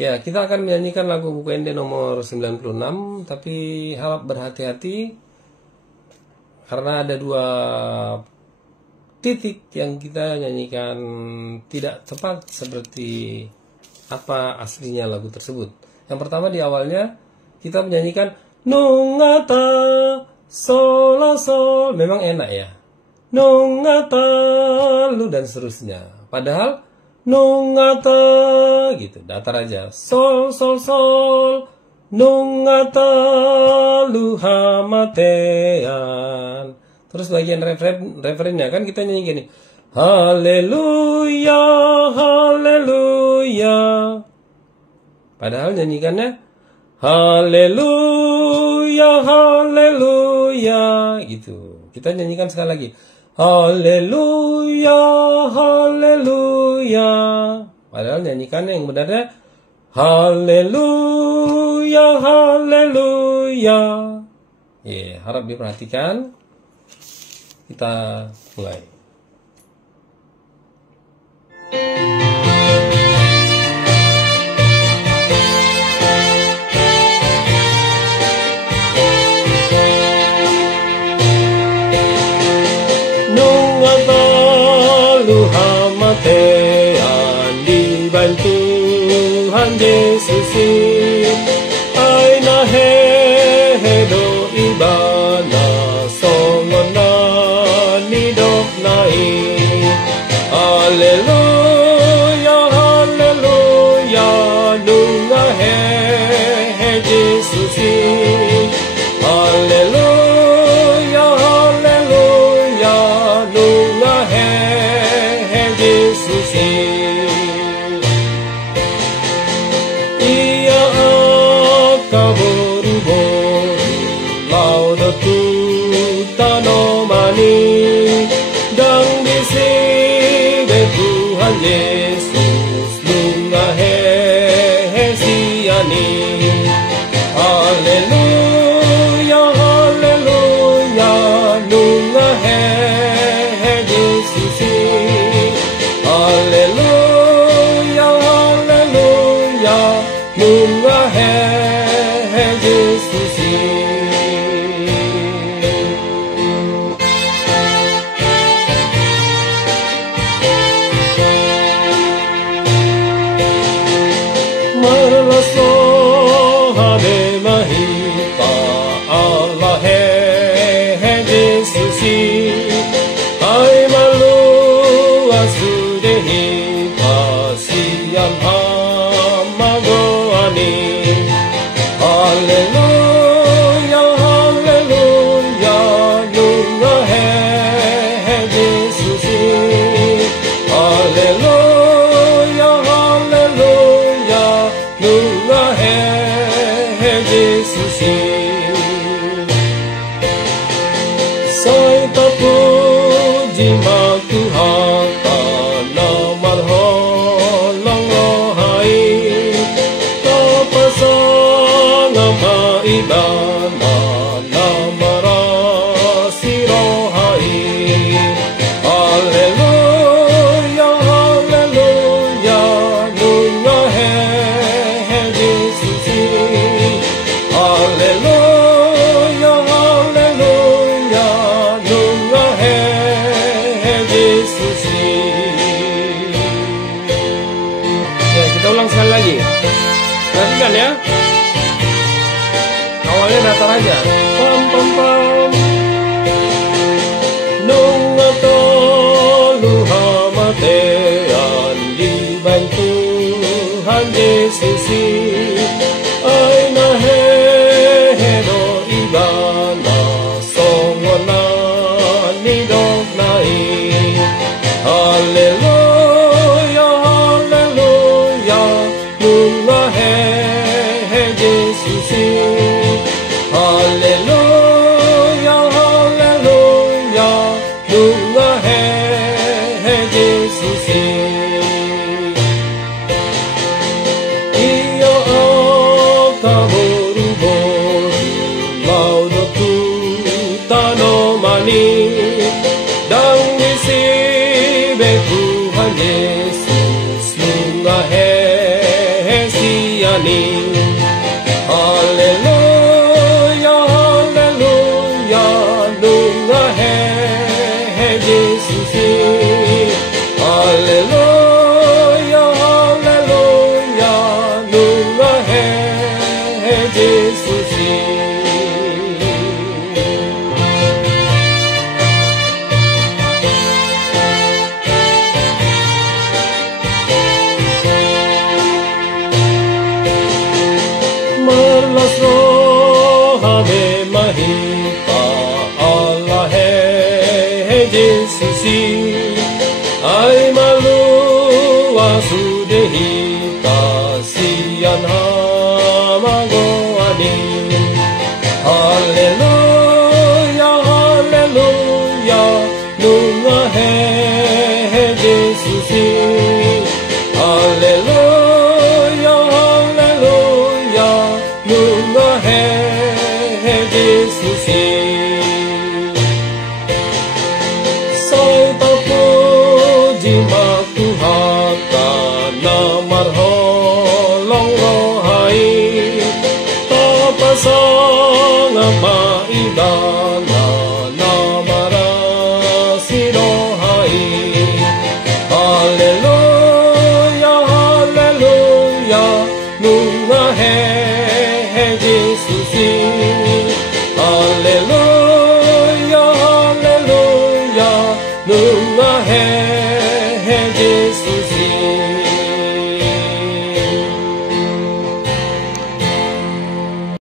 Ya, kita akan menyanyikan lagu buku Ende nomor 96, tapi harap berhati-hati karena ada dua titik yang kita nyanyikan tidak tepat seperti apa aslinya lagu tersebut. Yang pertama di awalnya kita menyanyikan nungata sol la sol, memang enak ya. Nungata lu dan seterusnya. Padahal nungata gitu, datar aja. Sol sol sol nungata lu hamatean. Terus bagian referennya kan kita nyanyi gini. Haleluya, haleluya. Padahal nyanyikannya haleluya, haleluya gitu. Kita nyanyikan sekali lagi. Haleluya, haleluya. Padahal nyanyikannya yang benarnya haleluya, haleluya. Harap diperhatikan. Kita mulai. Nungata luhamatean dibantu Tuhan Yesus aina hedo ibana songona nidok nai. Haleluya, haleluya, nunga he Yesus. Haleluya, haleluya, nunga he Yesus. Ia kaboru-boru laudato tanomani dang disibe Tuhan Yesus nunga he siani. Haleluya, haleluya, nunga he Yesus. Haleluya, haleluya, nunga he Yesus. Marlaso hade mahita Allah he Yesus. Ay malu asudehi kasihan hamagoani. Haleluya, haleluya, nunga he Yesus. Haleluya, haleluya, nunga he Yesus. Sai tapuji makuhata namar holang rohai kapasang maibana namara sirohai. Haleluya, haleluya, nunga he Yesus. Haleluya, haleluya, nunga he Yesus. Ya, kita ulang sekali lagi. Perhatikan ya. Awalnya datar aja. Pam pam pam. Nungato luhamatean dibantu Tuhan Yesus. Aina hedo ibana songona nidok nai. Haleluya, haleluya, nunga he Yesus. Haleluya, haleluya, nunga he Yesus. Ia ani. Haleluya, haleluya, nunga he Jesus. Haleluya, haleluya, nunga he Jesus. Malas roh habe mahita Allah hai Jesus. Ai malu asudehita sian hamago ani. Haleluya, haleluya, nunga hai Jesus. Haleluya, haleluya, nunga hai Jesus. Sai tapo jimak tuhata namarho